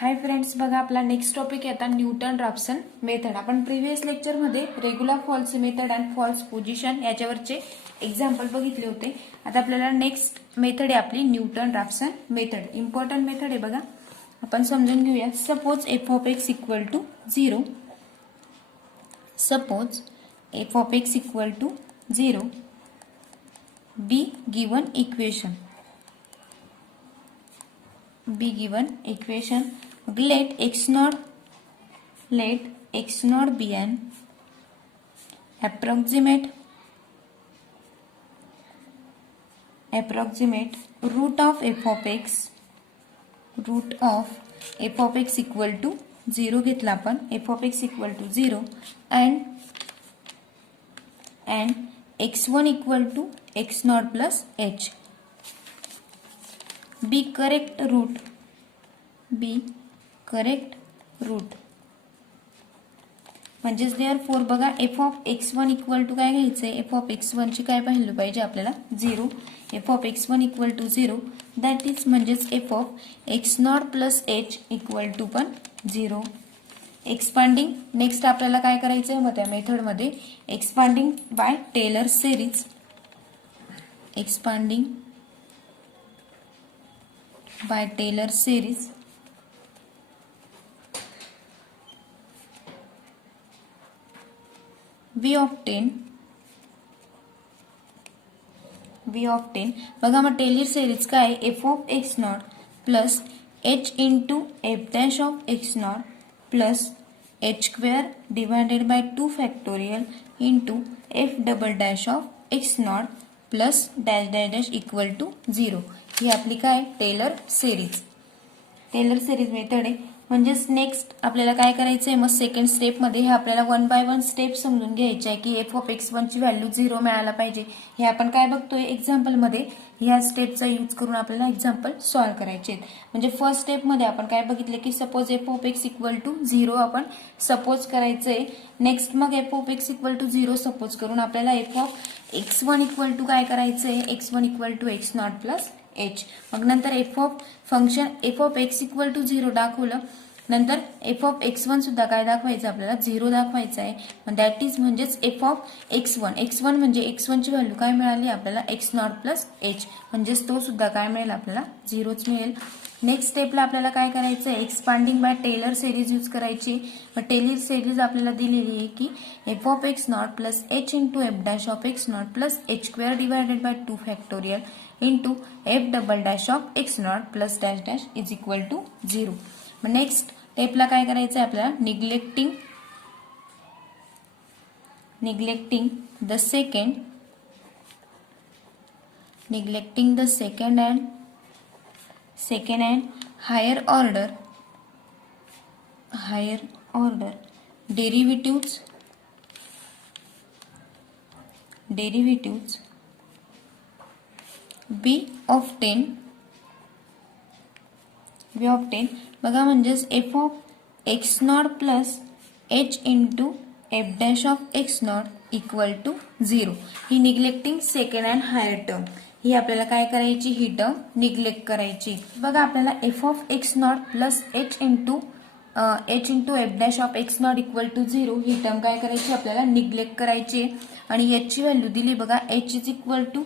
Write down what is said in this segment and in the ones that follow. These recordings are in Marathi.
हाय फ्रेंड्स, बघा आपला नेक्स्ट टॉपिक आहे आता न्यूटन रॅप्सन मेथड. आपण प्रिव्हियस लेक्चर मध्ये regular false method and false position याच्यावरचे एक्झाम्पल बघितले होते. आता आपल्याला नेक्स्ट मेथड आहे आपली Newton Raphson method. Important method आहे बघा, आपण समजून घेऊया. Suppose F of X equal to 0. Suppose F of X equal to 0 be given equation. Let x naught be an approximate root of f of x equal to 0 घेतला आपण. f of x equal to 0 and x1 equal to x naught plus h. be correct root म्हणजेच देअरफॉर बघा F of x1 equal to काय घ्यायचंय, एफ ऑफ x1 ची काय पाहिलं पाहिजे आपल्याला 0. F of x1 equal to 0 that is म्हणजेच F of x not plus h equal to पण 0. एक्सपांडिंग नेक्स्ट आपल्याला काय करायचंय मग त्या मेथड मध्ये expanding by Taylor series. Expanding by Taylor series we obtain बघा मग टेलर सिरीज काय F of X not plus H into F dash of X not plus H square divided by 2 factorial into F double dash of X not plus dash dash dash equal to 0. ही आपली काय टेलर सिरीज मेथड आहे. म्हणजेच नेक्स्ट आपल्याला काय करायचंय मग सेकंड स्टेप मध्ये हे आपल्याला 1 बाय 1 स्टेप समजून घ्यायची आहे की एफ ऑफ x1 ची व्हॅल्यू 0 मिळायला पाहिजे. हे आपण काय बघतोय एक्झाम्पल मध्ये, ह्या स्टेपचा यूज करून आपल्याला एक्झाम्पल सॉल्व्ह करायचे आहेत. म्हणजे फर्स्ट स्टेप मध्ये आपण काय बघितले की suppose F of X equal to 0 आपण सपोज करायचंय. नेक्स्ट मग F of X equal to 0 suppose करून आपल्याला F of x1 equal to काय करायचंय, x1 equal to x not plus h. मग नंतर F of X equal to 0 दाखवलं. नंतर एफ ऑफ x1 सुद्धा काय दाखवायचं आपल्याला 0 दाखवायचं आहे. दॅट इज म्हणजेच एफ ऑफ x1 म्हणजे x1 ची व्हॅल्यू काय मिळाली आपल्याला x नॉट प्लस h, म्हणजेच तो सुद्धा काय मिळेल आपल्याला 0च मिळेल. नेक्स्ट स्टेपला आपल्याला काय करायचं आहे expanding by Taylor series use करायची. मग टेलर सिरीज आपल्याला दिलेली आहे की F of X not plus h into F dash of X not plus h square divided by 2 factorial into F double dash of X not plus dash dash is equal to 0. मग नेक्स्ट स्टेपला काय करायचं आहे आपल्याला neglecting the second and higher order derivatives we obtain बघा म्हणजेच F of X not plus H into F dash of X naught equal to 0. ही neglecting second and higher term ही आपल्याला काय करायची, ही टर्म निग्लेक्ट करायची. बघा आपल्याला F of X not plus H into F dash of X naught equal to 0 ही टर्म काय करायची आपल्याला निग्लेक्ट करायची. आणि एच ची व्हॅल्यू दिली बघा, H is equal to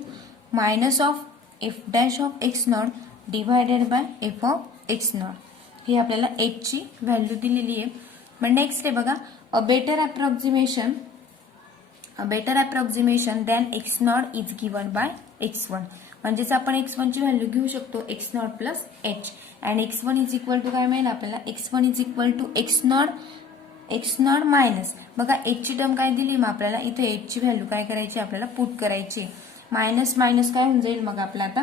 minus of F dash of X naught divided by F of X naught. ही आपल्याला एच ची व्हॅल्यू दिलेली आहे. मग नेक्स्ट आहे बघा a better approximation than X not is given by x1. म्हणजेच आपण x1 ची व्हॅल्यू घेऊ शकतो x not plus h and x1 is equal to काय मिळेल आपल्याला, x1 is equal to x not minus बघा h ची टर्म काय दिली मग आपल्याला इथे h ची व्हॅल्यू काय करायची आपल्याला पुट करायची. मायनस मायनस काय होऊन जाईल मग आपला आता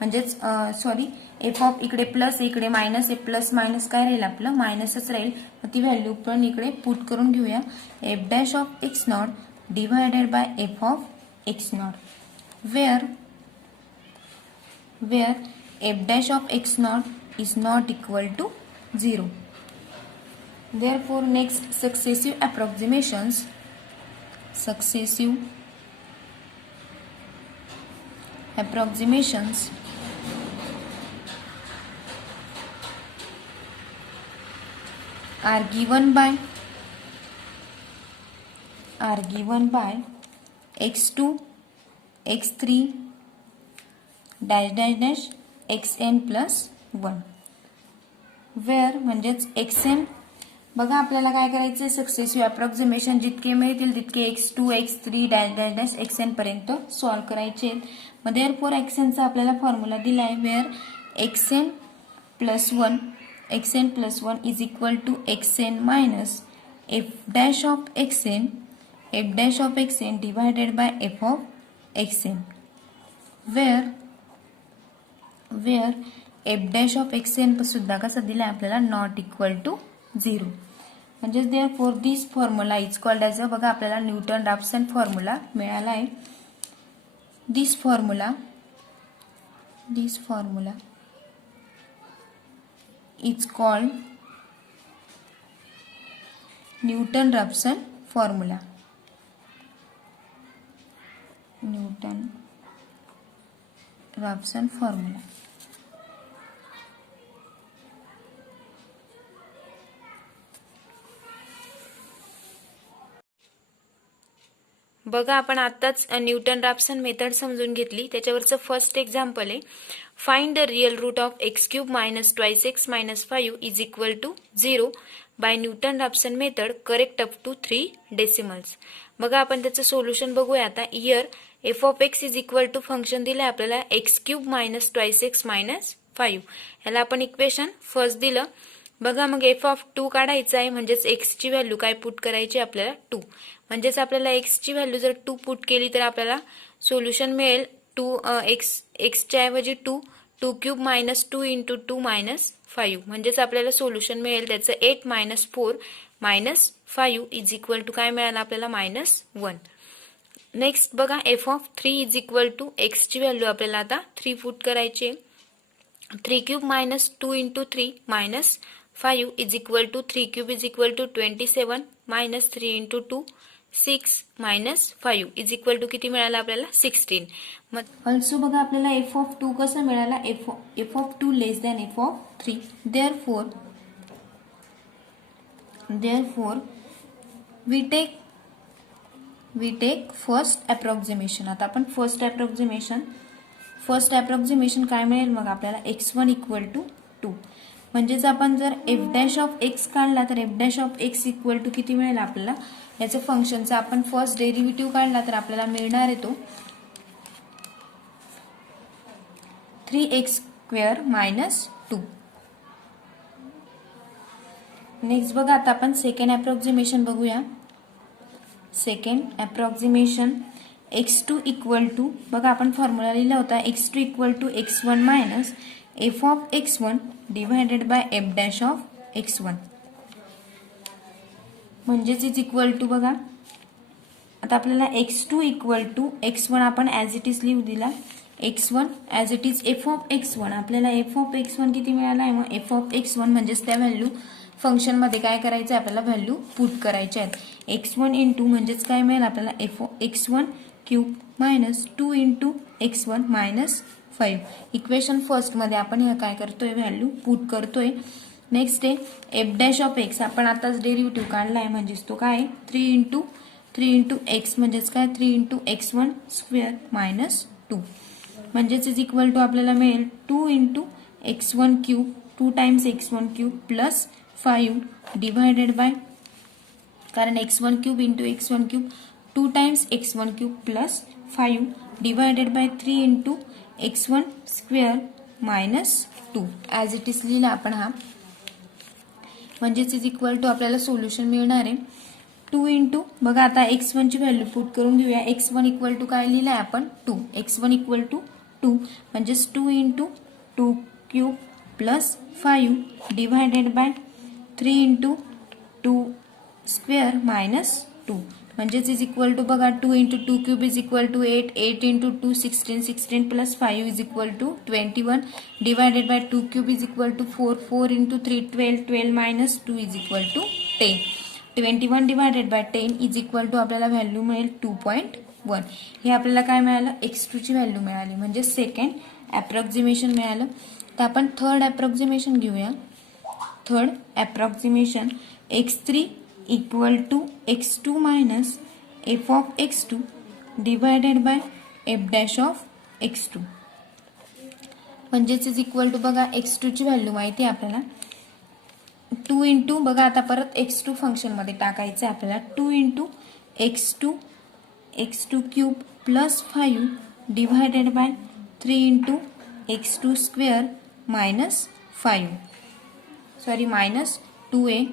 म्हणजेच सॉरी एफ ऑफ इकडे प्लस इकडे मायनस, प्लस मायनस काय राहील आपलं मायनसच राहील. मग ती व्हॅल्यू पण इकडे पुट करून घेऊया. F dash of X naught divided by F of X not where f dash of x naught is not equal to 0. Therefore next successive approximations are given by x2 x3 dash dash dash xn plus 1 where म्हणजेच xn बघा आपल्याला काय करायचं आहे सक्सेसिव्ह अप्रॉक्सिमेशन जितके मिळतील तितके x2 x3 dash dash dash xn पर्यंत सॉल्व्ह करायचे आहेत. मग देअरफॉर xn चा आपल्याला फॉर्म्युला दिला आहे wear xn plus 1 is equal to xn minus f dash of xn divided by f of xn where f dash of xn सुद्धा कसा दिला आपल्याला नॉट इक्वल टू 0 म्हणजे therefore this formula is called as a बघा आपल्याला न्यूटन रॅप्सन फॉर्म्युला मिळाला आहे. This formula is called Newton Raphson formula. बघा आपण आताच न्यूटन रॅप्सन मेथड समजून घेतली. त्याच्यावरचं फर्स्ट एक्झाम्पल आहे find the real root of x³ minus 2x minus 5 is equal to 0 by Newton Raphson method correct up to 3 decimals. बघा आपण त्याचं सोल्युशन बघूया आता. Here f of x is equal to function दिलं आपल्याला x³ minus 2x minus 5 याला आपण इक्वेशन फर्स्ट दिलं. बघा मग f of 2 काढायचं आहे म्हणजेच x ची व्हॅल्यू काय पुट करायची आपल्याला 2 म्हणजेच आपल्याला x ची व्हॅल्यू जर 2 पुट केली तर आपल्याला सोल्युशन मिळेल 2 x च्या ऐवजी 2³ minus 2 into 2 minus 5 म्हणजेच आपल्याला सोल्युशन मिळेल त्याचं 8 minus 4 minus 5 is equal to काय मिळालं आपल्याला -1. नेक्स्ट बघा f of 3 is equal to x ची व्हॅल्यू आपल्याला आता 3 पुट करायची 3³ minus 2 into 3 minus 5 is equal to 3³ is equal to 27 minus 3 into 2 6 minus 5 is equal to किती मिळाला आपल्याला 16. मग ऑल्सो बघा आपल्याला f of 2 कसं मिळाला f of 2 less than f of 3. therefore we take first approximation. आता आपण फर्स्ट अप्रॉक्सिमेशन काय मिळेल मग आपल्याला x1 इक्वल टू 2 म्हणजेच आपण जर f डॅश ऑफ x काढला तर f dash of x equal to किती मिळेल आपल्याला याचं फंक्शनचा आपण फर्स्ट डेरिव्हेटिव्ह काढला तर आपल्याला मिळणार आहे तो 3x² minus 2. नेक्स्ट बघा आता आपण सेकंड अप्रॉक्सिमेशन बघूया. Second approximation x2 equal to बघा आपण फॉर्म्युला लिहिला होता x2 equal to x1 minus f of x1 divided by f dash of x1 म्हणजेच इज इक्वल टू बघा आता आपल्याला x2 इक्वल टू x1 आपण ॲज इट इज लिहू दिला x1 as it is f of x1 आपल्याला f ऑफ x1 किती मिळाला आहे मग f ऑफ x1 म्हणजेच त्या व्हॅल्यू फंक्शन मध्ये काय करायचं आपल्याला व्हॅल्यू पुट करायच्या आहेत x1 इंटू म्हणजेच काय मिळेल आपल्याला f of x1 cube minus 2 into x1 minus 5 equation first मध्ये आपण हे काय करतोय व्हॅल्यू पुट करतोय. नेक्स्ट आहे f डॅश ऑफ x आपण आताच डेरिव्हेटिव्ह काढला आहे म्हणजेच तो काय 3 इंटू x म्हणजेच काय 3 इंटू x1 स्क्वेअर मायनस 2 म्हणजेच इज इक्वल टू आपल्याला मिळेल 2 into x1 cube 2 times x1 cube plus 5 divided bye कारण x1 cube into x1 cube 2 times x1 cube plus 5 divided by 3 into x1 square minus 2 as it is लिहिला आपण हा म्हणजेच इज इक्वल टू आपल्याला सोल्युशन मिळणार आहे 2 इंटू बघा आता x1 ची व्हॅल्यू पुट करून घेऊया x1 इक्वल टू काय लिहिलंय आपण 2 x1 इक्वल टू 2 म्हणजेच 2 into 2 cube plus 5 divided by 3 into 2 square minus 2 म्हणजेच इज इक्वल टू बघा 2 into 2 cube is equal to 8 8 into 2 16 plus 5 is equal to 21 divided by 2 cube is equal to 4 4 into 3 12 minus 2 is equal to 10 21 divided by 10 is equal to आपल्याला व्हॅल्यू मिळेल 2.1 हे आपल्याला काय मिळालं x2 ची व्हॅल्यू मिळाली म्हणजे सेकंड अप्रॉक्सिमेशन मिळालं. तर आपण थर्ड अप्रॉक्सिमेशन घेऊया. Third approximation x3 equal to x2 minus f of x2 divided by f dash of x2 म्हणजेच इज इक्वल टू बघा x2 ची व्हॅल्यू माहिती आहे आपल्याला 2 इंटू बघा आता परत x2 फंक्शन मध्ये टाकायचं आहे आपल्याला 2 into x2 cube plus 5 divided by 3 into x2 square minus 5 sorry minus 2a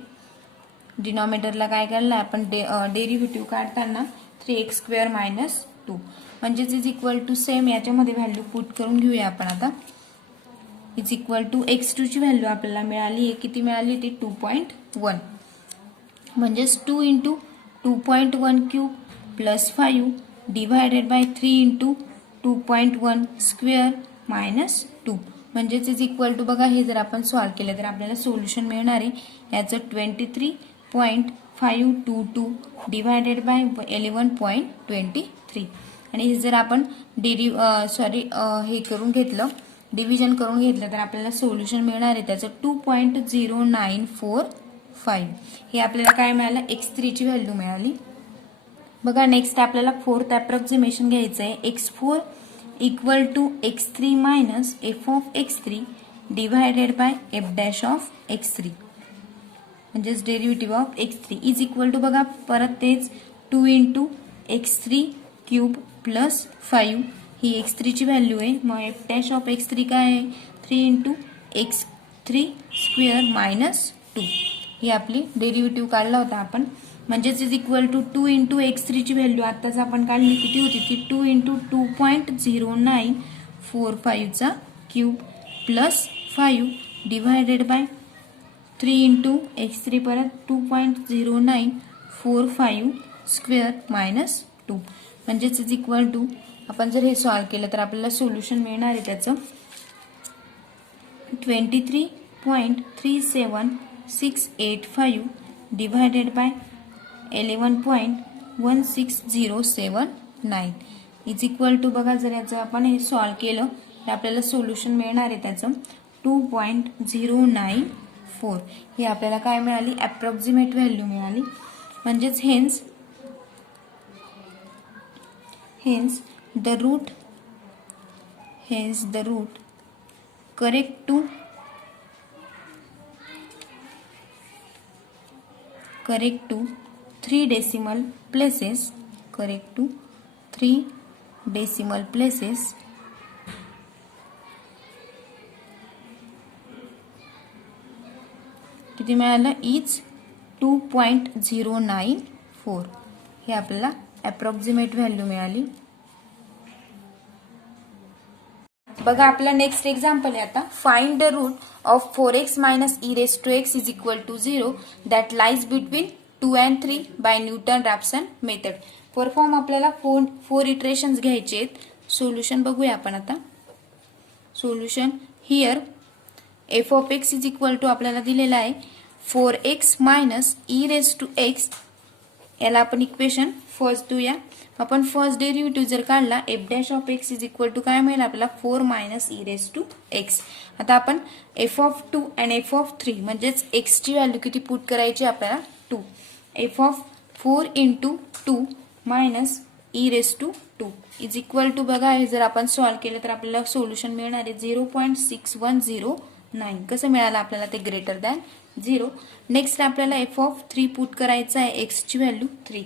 डिनॉमिनेटरला काय केलं आपण डेरिव्हेटिव्ह काढताना 3x स्क्वेअर मायनस 2 म्हणजेच इज इक्वल टू सेम याच्यामध्ये व्हॅल्यू पुट करून घेऊया आपण आता इज इक्वल टू x2 ची व्हॅल्यू आपल्याला मिळाली आहे किती मिळाली ती 2.1 म्हणजेच 2 into 2.1 cube plus 5 divided by 3 into 2.1 square minus 2 म्हणजेच इज इक्वल टू बघा हे जर आपण सॉल्व केलं तर आपल्याला सोल्युशन मिळणार आहे याचं 23.522 डिवायडेड बाय 11.23 आणि हे जर आपण हे करून घेतलं डिव्हिजन करून घेतलं तर आपल्याला सोल्युशन मिळणार आहे त्याचं 2.0945 हे आपल्याला काय मिळालं x3 ची व्हॅल्यू मिळाली बघा नेक्स्ट आपल्याला फोर्थ अप्रॉक्सिमेशन घ्यायचं आहे x4 equal to x3 minus f of x3 divided by f dash of x3 म्हणजेच derivative of x3 is equal to बघा परत तेच 2 इंटू x3 क्यूब प्लस 5 ही x3 ची व्हॅल्यू आहे मग f डॅश ऑफ x3 काय आहे 3 इंटू x3 स्क्वेअर मायनस 2 ही आपली डेरिव्हेटिव्ह काढला होता आपण म्हणजेच is equal to 2 into x3 ची व्हॅल्यू आताच आपण काढली किती होती ती 2 इंटू 2.0945 चा cube plus 5 divided by 3 into x3 परत 2.0945 स्क्वेअर मायनस 2 म्हणजेच इज इक्वल टू आपण जर हे सॉल्व केलं तर आपल्याला सोल्युशन मिळणार आहे त्याचं 23.37685 divided by 11.16079 is equal to बघा जर याचं आपण हे सॉल्व केलं तर आपल्याला सोल्युशन मिळणार आहे त्याचं 2.094 ही आपल्याला काय मिळाली अप्रॉक्सिमेट व्हॅल्यू मिळाली म्हणजेच hence the root correct to 3 decimal places किती मिळालं इज 2.094 हे आपल्याला अप्रॉक्सिमेट व्हॅल्यू मिळाली बघा आपला नेक्स्ट एक्झाम्पल आहे आता find the root of 4x minus e raise to x is equal to 0 that lies between 2 and 3 by Newton Raphson method perform आपल्याला 4 इटरेशन्स घ्यायचे आहेत सोल्युशन बघूया आपण आता solution here f of x is equal to आपल्याला दिलेला आहे 4x minus e raise to x याला आपण इक्वेशन फर्स्ट देऊया आपण फर्स्ट डेरिव्हेटिव्ह जर काढला f dash of x is equal to काय मिळेल आपल्याला 4 minus e raise to x आता आपण f of 2 and f of 3 म्हणजेच x ची व्हॅल्यू किती पुट करायची आपल्याला 2 f of 4 into 2 minus e raise to 2 is equal to बघा हे जर आपण सॉल्व केलं तर आपल्याला सोल्युशन मिळणार आहे 0.6109 कसं मिळालं आपल्याला ते ग्रेटर दॅन 0 नेक्स्ट आपल्याला f ऑफ 3 पुट करायचं आहे x ची value 3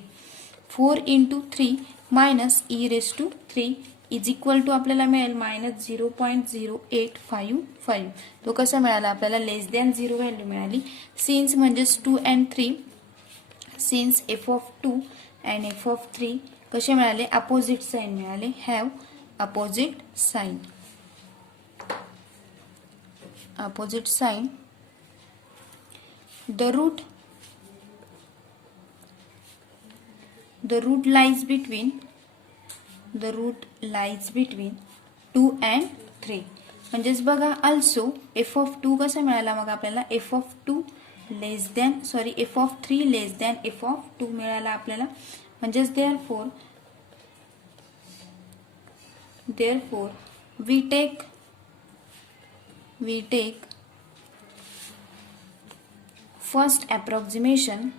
4 into 3 minus e raise to 3 is equal to आपल्याला मिळेल मायनस 0.0855 तो कसा मिळाला आपल्याला लेस दॅन 0 व्हॅल्यू मिळाली सिन्स म्हणजेच 2 and 3 since f of 2 and f of 3 कसे मिळाले अपोजिट साइन मिळाले have opposite sign the root lies between 2 and 3 म्हणजेच बघा also f of 2 कसं मिळाला मग आपल्याला f of 3 less than f of 2 मिळाला आपल्याला म्हणजेच therefore we take first approximation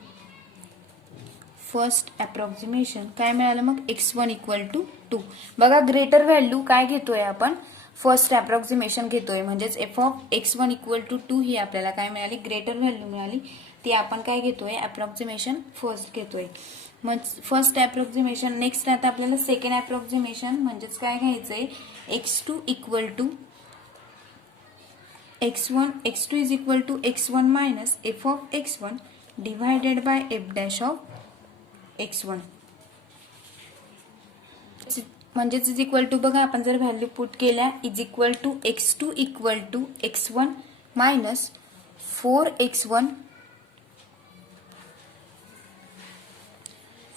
काय मिळालं मग x1 इक्वल टू 2. बघा ग्रेटर व्हॅल्यू काय घेतोय आपण, फर्स्ट अप्रॉक्सिमेशन घेतोय, म्हणजेच f of x1 equal to 2 ही आपल्याला काय मिळाली, ग्रेटर व्हॅल्यू मिळाली. ती आपण काय घेतोय, अप्रॉक्सिमेशन फर्स्ट घेतोय. मग फर्स्ट अप्रॉक्सिमेशन. नेक्स्ट आता आपल्याला सेकंड अप्रॉक्सिमेशन म्हणजेच काय घ्यायचंय, x2 equal to x2 is equal to x1 minus f of x1 divided by f dash of x1. म्हणजेच इज इक्वल टू बघा आपण जर व्हॅल्यू पुट केल्या, is equal to x2 equal to x1 minus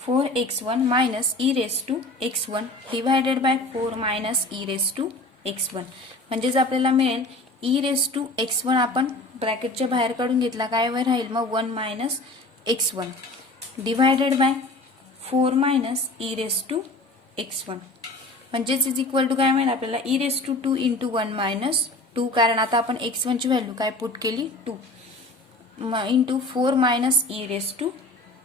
4x1 minus e raise to x1 divided by 4 minus e raise to x1. म्हणजेच आपल्याला मिळेल e रेस टू x1 आपण ब्रॅकेटच्या बाहेर काढून घेतला, काय वर राहील मग 1 minus x1 divided by 4 minus e raise to x1. म्हणजेच इज इक्वल टू काय मिळेल आपल्याला, e raise to 2 into 1 minus 2, कारण आता आपण x1 ची व्हॅल्यू काय पुट केली 2, into 4 minus e raise to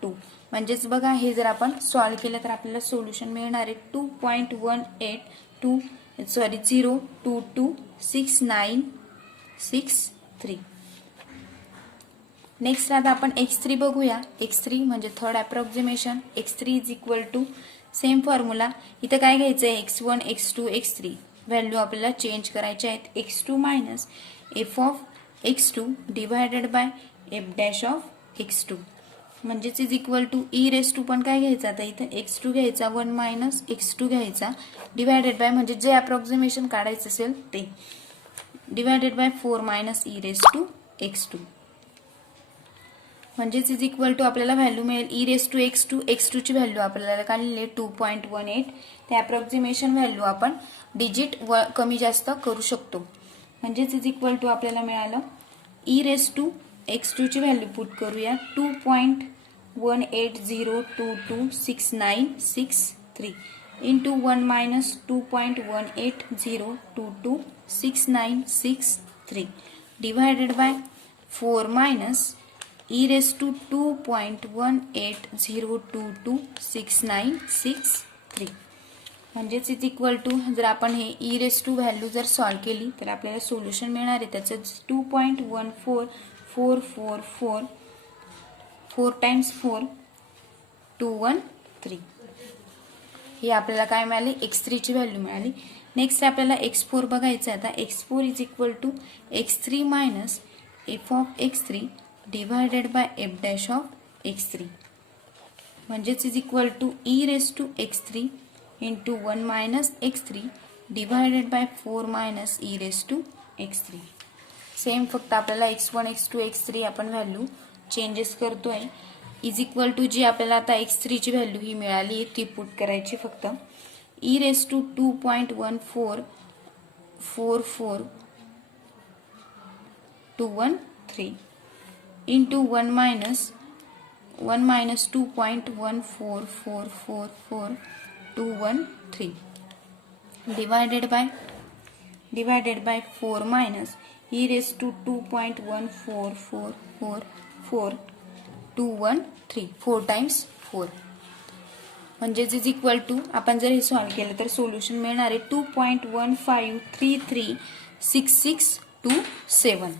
2. म्हणजेच बघा हे जर आपण सॉल्व्ह केलं तर आपल्याला सोल्युशन मिळणार आहे 0.26963. नेक्स्ट आता आपण x3 बघूया. x3 म्हणजे third approximation. x3 is equal to same formula. इथं काय घ्यायचंय, x1 x2 x3 व्हॅल्यू आपल्याला चेंज करायच्या आहेत. x2 minus f of x2 divided by f dash of x2. म्हणजेच is equal to e raise to पण काय घ्यायचा, आता इथं x2 घ्यायचा 1 मायनस x2 घ्यायचा डिवायडेड बाय, म्हणजे जे अप्रॉक्सिमेशन काढायचं असेल ते, divided by 4 minus e raise to x2. म्हणजेच इज इक्वल टू आपल्याला व्हॅल्यू मिळेल e रेस टू x2 ची व्हॅल्यू आपल्याला काढलेली 2.18. ते अप्रॉक्सिमेशन व्हॅल्यू आपण डिजिट कमी जास्त करू शकतो. म्हणजेच इज इक्वल टू आपल्याला मिळालं e रेस टू x2 ची व्हॅल्यू पुट करूया 2.180226963 into 1 minus 2.180226963 divided by 4 minus e raise to 2.180226963. म्हणजेच इज इक्वल टू जर आपण हे e रेस टू व्हॅल्यू जर सॉल्व्ह केली तर आपल्याला सोल्युशन मिळणार आहे त्याचं 2.14444 4 टाइम्स 4 213. ही आपल्याला काय मिळाली, x3 ची व्हॅल्यू मिळाली. नेक्स्ट आपल्याला x4 बघायचं आहे. आता x4 is equal to x3 minus f of x3 divided by f dash of x3. म्हणजेच is equal to e raise to x3 into 1 minus x3 divided by 4 minus e raise to x3. Same फक्त आपल्याला x1 x2 x3 आपण व्हॅल्यू चेंजेस करतोय. इज इक्वल टू जी आपल्याला आता x3 ची व्हॅल्यू ही मिळाली ती पुट करायची फक्त, e raise to 2.1444213 into 1 minus 2.144444213 divided by 4 minus e raise to 2.1444213 4 times 4. म्हणजेच इज इक्वल टू आपण जर हे सॉल्व्ह केलं तर सोल्युशन मिळणार आहे 2.1533667.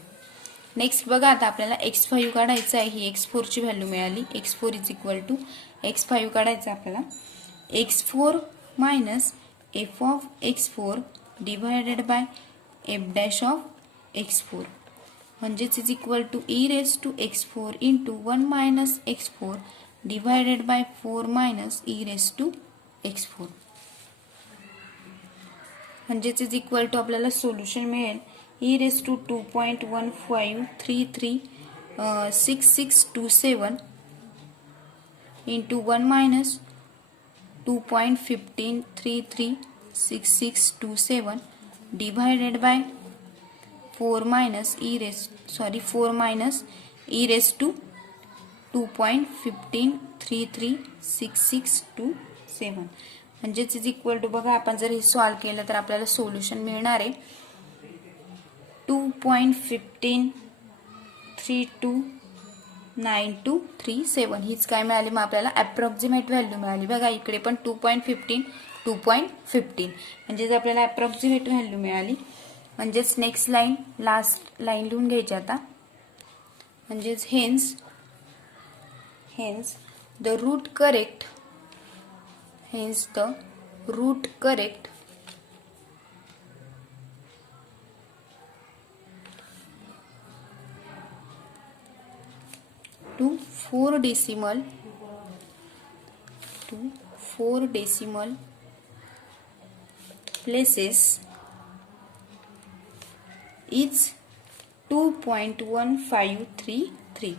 नेक्स्ट बघा आता आपल्याला x5 काढायचं आहे. ही x4 ची व्हॅल्यू मिळाली. x4 is equal to x5 काढायचं आपल्याला, x4 minus f of x4 divided by f dash of x4. म्हणजेच is equal to e raise to x4 into 1 minus x4 divided by 4 minus e raise to x4. म्हणजेच इज इक्वल टू आपल्याला सोल्युशन मिळेल e raise to 2.1533667 into 1 minus 2.15336627 divided by 4 minus e raise to 2.15336627. म्हणजेच इज इक्वल टू बघा आपण जर हे सॉल्व्ह केलं तर आपल्याला सोल्युशन मिळणार आहे 2.1532 9237 हीच काय मिळाली मग आपल्याला अप्रॉक्सिमेट व्हॅल्यू मिळाली. बघा इकडे पण 2.15 2.15 म्हणजेच आपल्याला अप्रॉक्सिमेट व्हॅल्यू मिळाली. म्हणजेच नेक्स्ट लाईन लास्ट लाईन लिहून घ्यायची आता. म्हणजेच hence the root correct to 4 decimal places is 2.1533.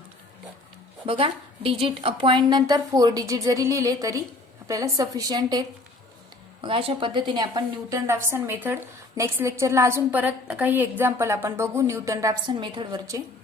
बघा डिजिट पॉइंट नंतर 4 डिजिट जरी लिहिले तरी आपल्याला सफिशियंट आहे. बघा अशा पद्धतीने आपण न्यूटन रॅफसन मेथड नेक्स्ट लेक्चरला अजून परत काही एक्झाम्पल आपण बघू न्यूटन रॅफसन मेथड वरचे.